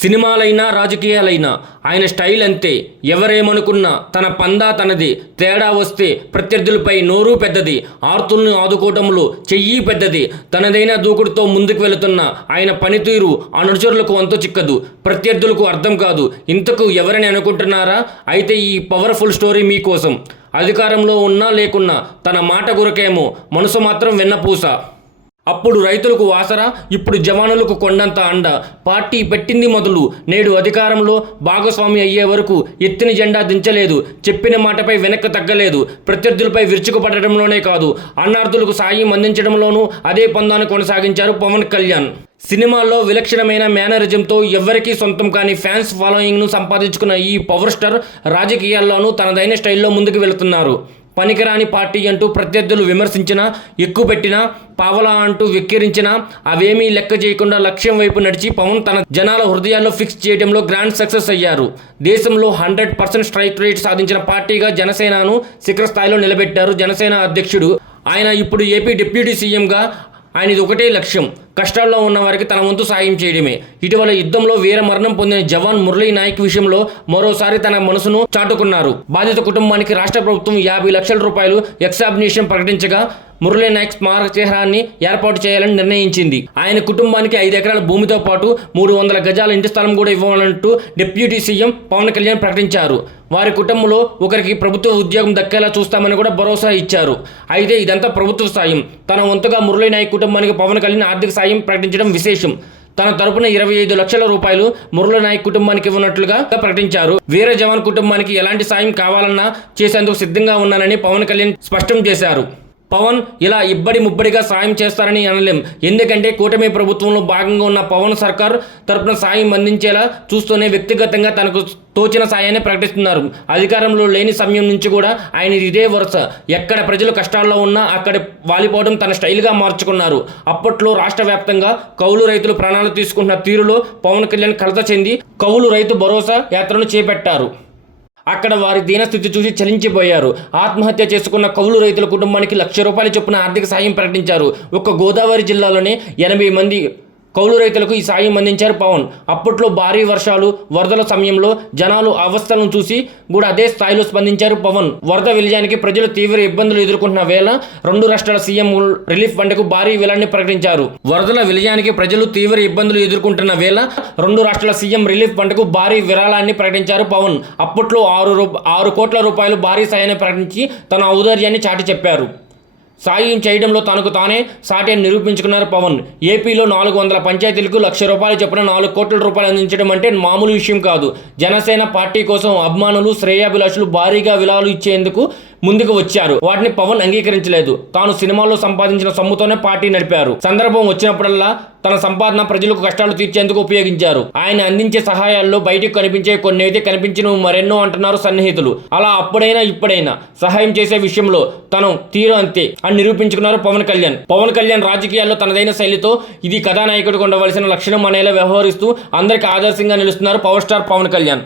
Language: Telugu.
సినిమాలైనా రాజకీయాలైనా ఆయన స్టైల్ అంతే. ఎవరేమనుకున్నా తన పందా తనది. తేడా వస్తే ప్రత్యర్థులపై నోరు పెద్దది, ఆర్తుల్ని ఆదుకోవటంలో చెయ్యి పెద్దది. తనదైన దూకుడుతో ముందుకు వెళుతున్న ఆయన పనితీరు అనుచరులకు అంతు చిక్కదు, ప్రత్యర్థులకు అర్థం కాదు. ఇంతకు ఎవరని అనుకుంటున్నారా? అయితే ఈ పవర్ఫుల్ స్టోరీ మీకోసం. అధికారంలో ఉన్నా లేకున్నా తన మాట గురకేమో, మనసు మాత్రం వెన్నపూస. అప్పుడు రైతులకు వాసర, ఇప్పుడు జవానులకు కొండంత అండ. పార్టీ పెట్టింది మొదలు, నేడు అధికారంలో భాగస్వామి అయ్యే వరకు ఎత్తిన జెండా దించలేదు. చెప్పిన మాటపై వెనక్కి తగ్గలేదు. ప్రత్యర్థులపై విరుచుకుపడటంలోనే కాదు, అన్నార్థులకు సాయం అందించడంలోనూ అదే పందాన్ని కొనసాగించారు పవన్ కళ్యాణ్. సినిమాల్లో విలక్షణమైన మేనరిజంతో ఎవ్వరికీ సొంతం కాని ఫ్యాన్స్ ఫాలోయింగ్ను సంపాదించుకున్న ఈ పవర్ స్టార్ రాజకీయాల్లోనూ తనదైన స్టైల్లో ముందుకు వెళుతున్నారు. పనికిరాని పార్టీ అంటూ ప్రత్యర్థులు విమర్శించినా, ఎక్కుపెట్టినా, పావలా అంటూ వెక్కిరించినా అవేమీ లెక్క చేయకుండా లక్ష్యం వైపు నడిచి పవన్ తన జనాల హృదయాల్లో ఫిక్స్ చేయడంలో గ్రాండ్ సక్సెస్ అయ్యారు. దేశంలో 100% స్ట్రైక్ రేట్ సాధించిన పార్టీగా జనసేనను శిఖర స్థాయిలో నిలబెట్టారు జనసేన అధ్యక్షుడు. ఆయన ఇప్పుడు ఏపీ డిప్యూటీ సీఎంగా ఆయనది ఒకటే లక్ష్యం, కష్టాల్లో ఉన్న వారికి తన వంతు సాయం చేయడమే. ఇటీవల యుద్ధంలో వీర మరణం పొందిన జవాన్ మురళీ నాయక్ విషయంలో మరోసారి తన మనసును చాటుకున్నారు. బాధిత కుటుంబానికి రాష్ట్ర ప్రభుత్వం 50 లక్షల రూపాయలు ఎక్సాబినేషన్ ప్రకటించగా మురళీ నాయక్ స్మారక చిహ్నాన్ని ఏర్పాటు చేయాలని నిర్ణయించింది. ఆయన కుటుంబానికి 5 ఎకరాల భూమితో పాటు 300 గజాల ఇంటి స్థలం కూడా ఇవ్వాలంటూ డిప్యూటీ సీఎం పవన్ కళ్యాణ్ ప్రకటించారు. వారి కుటుంబంలో ఒకరికి ప్రభుత్వ ఉద్యోగం దక్కేలా చూస్తామని కూడా భరోసా ఇచ్చారు. అయితే ఇదంతా ప్రభుత్వ సాయం. తన వంతుగా మురళీ నాయక్ కుటుంబానికి పవన్ కళ్యాణ్ ఆర్థిక సాయం ప్రకటించడం విశేషం. తన తరపున 25 లక్షల రూపాయలు మురళీ నాయక్ కుటుంబానికి ఇవ్వనట్లుగా ప్రకటించారు. వీర జవాన్ కుటుంబానికి ఎలాంటి సాయం కావాలన్నా చేసేందుకు సిద్ధంగా ఉన్నానని పవన్ కళ్యాణ్ స్పష్టం చేశారు. పవన్ ఇలా ఇబ్బడి ముబ్బడిగా సాయం చేస్తారని అనలేం. ఎందుకంటే కూటమి ప్రభుత్వంలో భాగంగా ఉన్న పవన్ సర్కార్ తరపున సాయం అందించేలా చూస్తూనే వ్యక్తిగతంగా తనకు తోచిన సాయాన్ని ప్రకటిస్తున్నారు. అధికారంలో లేని సమయం నుంచి కూడా ఆయన ఇదే వరుస. ఎక్కడ ప్రజలు కష్టాల్లో ఉన్నా అక్కడ వాలిపోవడం తన స్టైల్గా మార్చుకున్నారు. అప్పట్లో రాష్ట్ర వ్యాప్తంగా కౌలు రైతులు ప్రాణాలు తీసుకుంటున్న తీరులో పవన్ కళ్యాణ్ కలత చెంది కౌలు రైతు భరోసా యాత్రను చేపట్టారు. అక్కడ వారి దీనస్థితి చూసి చలించిపోయారు. ఆత్మహత్య చేసుకున్న కౌలు రైతుల కుటుంబానికి 1 లక్ష రూపాయల చొప్పున ఆర్థిక సాయం ప్రకటించారు. ఒక్క గోదావరి జిల్లాలోనే 80 మంది కౌలు రైతులకు ఈ సాయం అందించారు పవన్. అప్పట్లో భారీ వర్షాలు, వరదల సమయంలో జనాలు అవస్థలను చూసి కూడా అదే స్థాయిలో స్పందించారు పవన్. వరద విలయానికి ప్రజలు తీవ్ర ఇబ్బందులు ఎదుర్కొంటున్న వేళ 2 రాష్ట్రాల సీఎం రిలీఫ్ ఫండ్కు భారీ విలాన్ని ప్రకటించారు. వరదల విలయానికి ప్రజలు తీవ్ర ఇబ్బందులు ఎదుర్కొంటున్న వేళ 2 రాష్ట్రాల సీఎం రిలీఫ్ ఫండ్కు భారీ విరాళాన్ని ప్రకటించారు పవన్. అప్పట్లో 6 కోట్ల రూపాయలు భారీ సాయాన్ని ప్రకటించి తన ఔదార్యాన్ని చాటి చెప్పారు. సాయం చేయడంలో తనకు తానే సాటి అని నిరూపించుకున్నారు పవన్. ఏపీలో 400 పంచాయతీలకు 1 లక్ష రూపాయలు చొప్పున 4 కోట్ల రూపాయలు అందించడం అంటే మామూలు విషయం కాదు. జనసేన పార్టీ కోసం అభిమానులు, శ్రేయాభిలాషులు భారీగా విలాలు ఇచ్చేందుకు ముందుకు వచ్చారు. వాటిని పవన్ అంగీకరించలేదు. తాను సినిమాల్లో సంపాదించిన సొమ్ముతోనే పార్టీ నడిపారు. సందర్భం వచ్చినప్పుడల్లా తన సంపాదన ప్రజలకు కష్టాలు తీర్చేందుకు ఉపయోగించారు. ఆయన అందించే సహాయాల్లో బయటకు కనిపించే కొన్ని అయితే కనిపించిన మరెన్నో అంటున్నారు సన్నిహితులు. అలా అప్పుడైనా ఇప్పుడైనా సహాయం చేసే విషయంలో తను తీరు అంతే అని నిరూపించుకున్నారు పవన్ కళ్యాణ్. పవన్ కళ్యాణ్ రాజకీయాల్లో తనదైన శైలితో ఇది కథానాయకుడికి ఉండవలసిన లక్షణం అనేలా వ్యవహరిస్తూ అందరికి ఆదర్శంగా నిలుస్తున్నారు పవర్ స్టార్ పవన్ కళ్యాణ్.